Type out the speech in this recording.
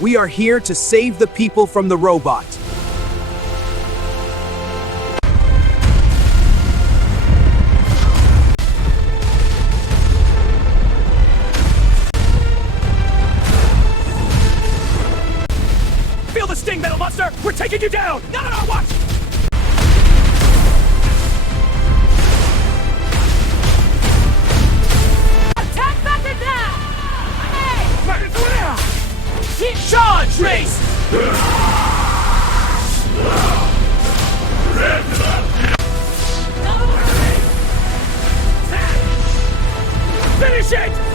We are here to save the people from the robot. Feel the sting, Metal Monster! We're taking you down! No, watch! Attack method now! Hey! Charge, Race! Finish it!